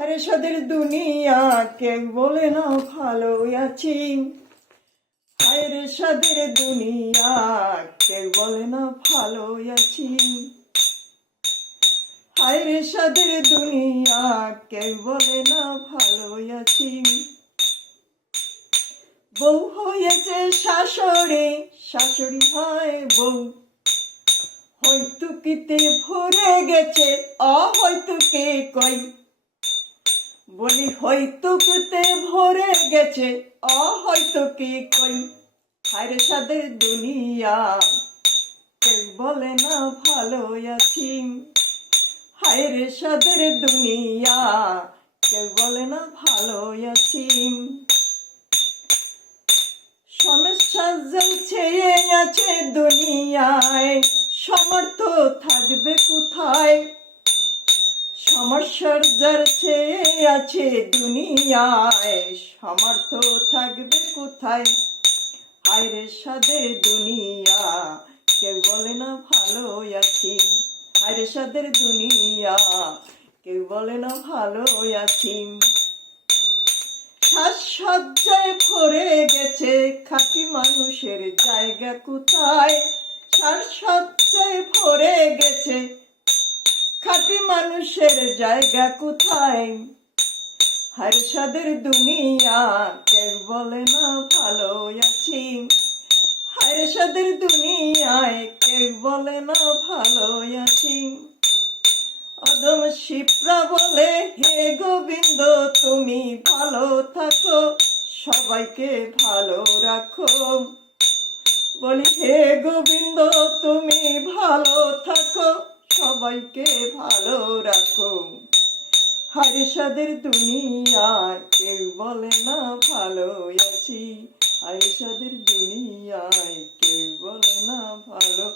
আরে সাদের দুনিয়া কেউ বলে না ভালো আছি। আরে সাদের দুনিয়া কেউ বলে না ভালো আছি। আরে সাদের দুনিয়া কেউ বলে না ভালো আছি। বউ হয়েছে শাশুড়ি, শাশুড়ি হয় বউ। হয়তুকিতে ভরে গেছে অহয়তুকে কই। বলি হয়তুকিতে ভরে গেছে অহয়তুকে কই। হায়রে সাদের দুনিয়া কেউ বলে না ভালো আছি। হায়রে সাদের দুনিয়া কেউ বলে না ভালো আছি। সমস্যা জ্বলছে আছে দুনিয়ায়, সমর্থ থাকবে কোথায়? সমস্যার জ্বলছে আছে দুনিয়ায়, সমর্থ থাকবে কোথায়? হায়রে সাদের দুনিয়া কেউ বলে না ভালো আছি। হায়রে সাদের দুনিয়া কেউ বলে না ভালো আছি। সাজসজ্জায় ভরে গেছে খাঁটি মানুষের জায়গা কোথায়? সাজসজ্জায় ভরে গেছে খাঁটি মানুষের জায়গা কোথায়? হায়রে সাদের দুনিয়া কেউ বলে না ভালো আছি। হায়রে সাদের দুনিয়ায় কেউ বলে না ভালো আছি। অদম শিপ্রা বলে হে গোবিন্দ তুমি ভালো থাকো, সবাইকে ভালো রাখো। বলি হে গোবিন্দ তুমি ভালো থাকো, সবাইকে ভালো রাখো। হায়রে সাদের দুনিয়া কেউ বলে না ভালো আছি। হায়রে সাদের দুনিয়ায় কেউ বলে না ভালো